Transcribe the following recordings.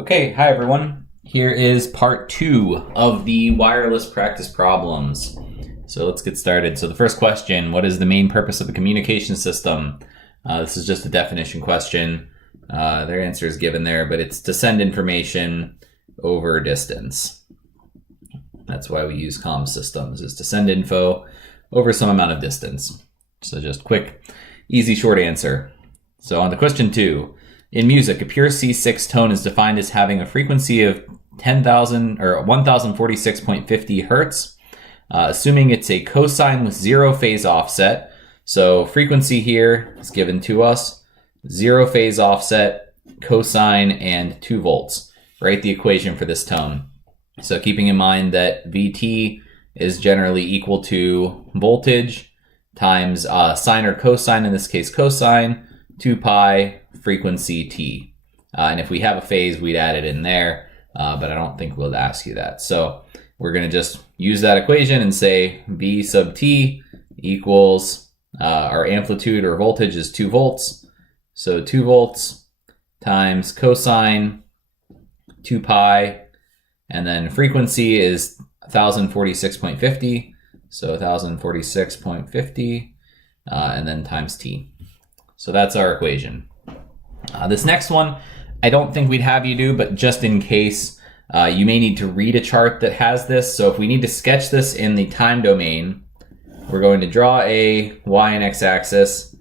Okay, hi everyone. Here is part 2 of the wireless practice problems. So let's get started. So the first question, what is the main purpose of a communication system? This is just a definition question. Their answer is given there, but it's to send information over distance. That's why we use comm systems, is to send info over some amount of distance. So just quick, easy, short answer. So on to question 2. In music, a pure C6 tone is defined as having a frequency of 10,000 or 1046.50 hertz, assuming it's a cosine with 0 phase offset. So frequency here is given to us, 0 phase offset, cosine, and 2 volts. Write the equation for this tone. So keeping in mind that Vt is generally equal to voltage times sine or cosine, in this case cosine, 2 pi frequency t. And if we have a phase, we'd add it in there, but I don't think we'll ask you that. So we're going to just use that equation and say V sub t equals, our amplitude or voltage is 2 volts. So 2 volts times cosine 2 pi, and then frequency is 1046.50. So 1046.50, and then times t. So that's our equation. This next one, I don't think we'd have you do, but just in case, you may need to read a chart that has this. So if we need to sketch this in the time domain, we're going to draw a y and x axis.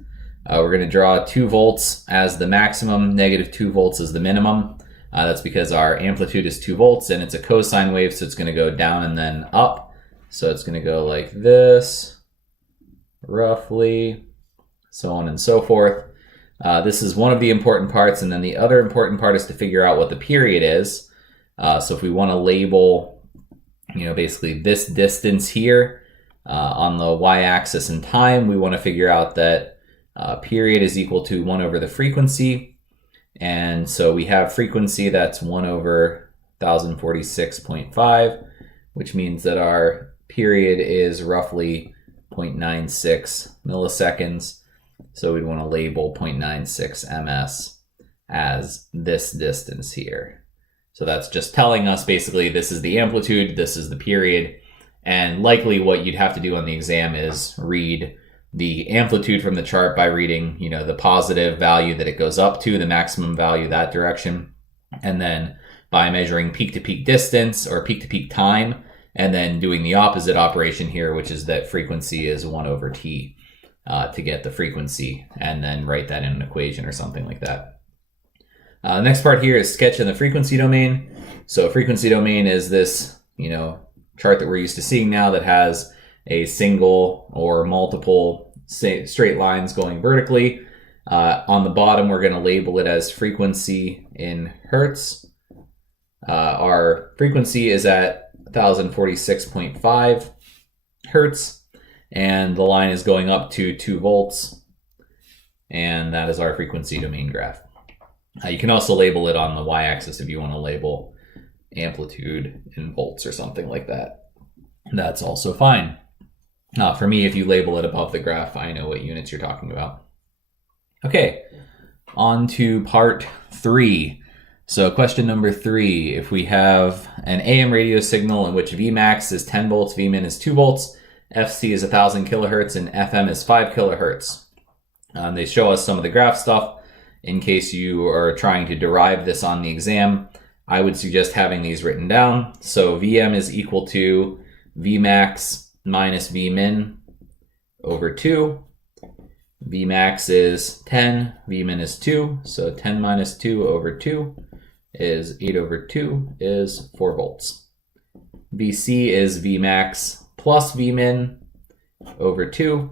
We're going to draw 2 volts as the maximum, negative 2 volts as the minimum. That's because our amplitude is 2 volts and it's a cosine wave, so it's going to go down and then up. So it's going to go like this, roughly, so on and so forth. This is one of the important parts, and then the other important part is to figure out what the period is. So if we want to label, basically this distance here on the y-axis in time, we want to figure out that period is equal to 1 over the frequency. And so we have frequency that's 1 over 1046.5, which means that our period is roughly 0.96 milliseconds. So we'd want to label 0.96 ms as this distance here. So that's just telling us basically this is the amplitude, this is the period, and likely what you'd have to do on the exam is read the amplitude from the chart by reading, the positive value that it goes up to, the maximum value that direction, and then by measuring peak-to-peak distance or peak-to-peak time, and then doing the opposite operation here, which is that frequency is 1 over t. To get the frequency, and then write that in an equation or something like that. The next part here is sketch in the frequency domain. So a frequency domain is this, chart that we're used to seeing now that has a single or multiple straight lines going vertically. On the bottom, we're going to label it as frequency in hertz. Our frequency is at 1046.5 hertz. And the line is going up to 2 volts, and that is our frequency domain graph. You can also label it on the y-axis if you want to label amplitude in volts or something like that. That's also fine. For me, if you label it above the graph, I know what units you're talking about. Okay, on to part 3. So question number 3, if we have an AM radio signal in which Vmax is 10 volts, Vmin is 2 volts, FC is 1000 kilohertz, and FM is 5 kilohertz. They show us some of the graph stuff. In case you are trying to derive this on the exam, I would suggest having these written down. So Vm is equal to Vmax minus Vmin over 2. Vmax is 10, Vmin is 2, so 10 minus 2 over 2 is 8 over 2 is 4 volts. Vc is Vmax plus Vmin over 2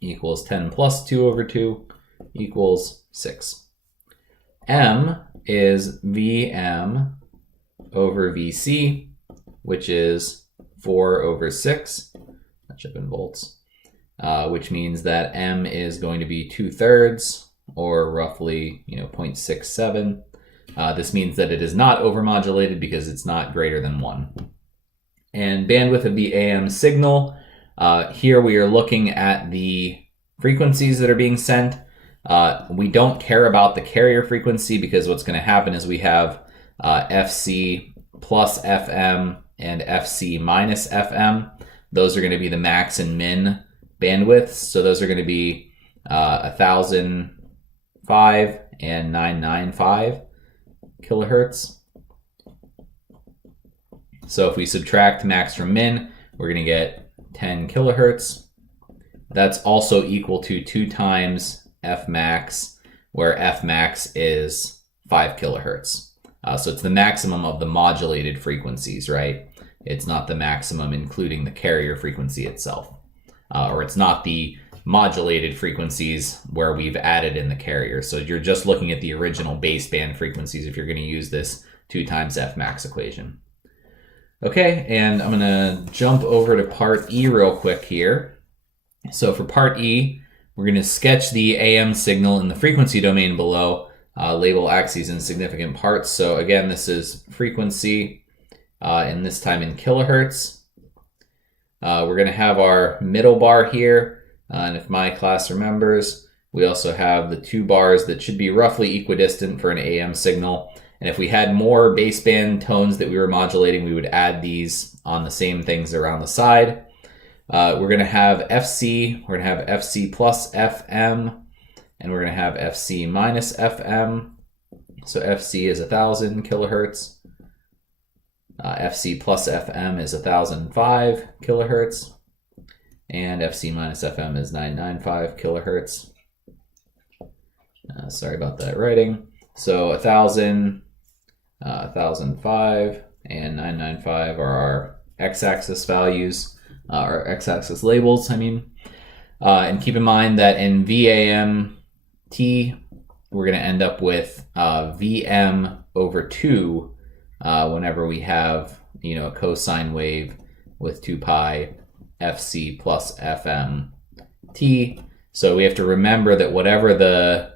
equals 10 plus 2 over 2 equals 6. M is Vm over Vc, which is 4 over 6, that should have been volts, which means that M is going to be 2/3, or roughly 0.67. This means that it is not overmodulated because it's not greater than 1. And bandwidth of the AM signal, here we are looking at the frequencies that are being sent. We don't care about the carrier frequency because what's going to happen is we have FC plus FM and FC minus FM. Those are going to be the max and min bandwidths. So those are going to be 1005 and 995 kilohertz. So if we subtract max from min, we're going to get 10 kilohertz. That's also equal to 2 times F max, where F max is 5 kilohertz. So it's the maximum of the modulated frequencies, right? It's not the maximum including the carrier frequency itself. Or it's not the modulated frequencies where we've added in the carrier. So you're just looking at the original baseband frequencies if you're going to use this 2 times F max equation. Okay, and I'm going to jump over to part E real quick here. So for part E, we're going to sketch the AM signal in the frequency domain below, label axes and significant parts. So again, this is frequency, and this time in kilohertz. We're going to have our middle bar here, and if my class remembers, we also have the 2 bars that should be roughly equidistant for an AM signal. And if we had more baseband tones that we were modulating, we would add these on the same things around the side. We're going to have FC, we're going to have FC plus FM, and we're going to have FC minus FM. So FC is 1000 kilohertz. FC plus FM is 1005 kilohertz. And FC minus FM is 995 kilohertz. Sorry about that writing. So 1000, 1005, and 995 are our x-axis values, our x-axis labels, I mean. And keep in mind that in VAMT, we're going to end up with VM over 2 whenever we have, a cosine wave with 2 pi FC plus FM T. So we have to remember that whatever the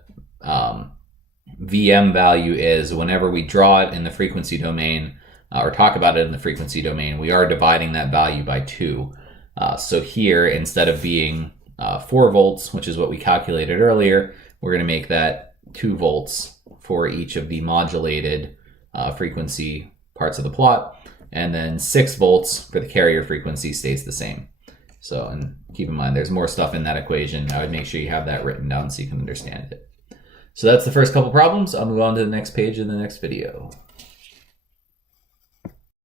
VM value is, whenever we draw it in the frequency domain or talk about it in the frequency domain, we are dividing that value by 2. So here, instead of being 4 volts, which is what we calculated earlier, we're going to make that 2 volts for each of the modulated frequency parts of the plot, and then 6 volts for the carrier frequency stays the same. So, and keep in mind, there's more stuff in that equation. I would make sure you have that written down so you can understand it. So that's the first couple problems. I'll move on to the next page in the next video.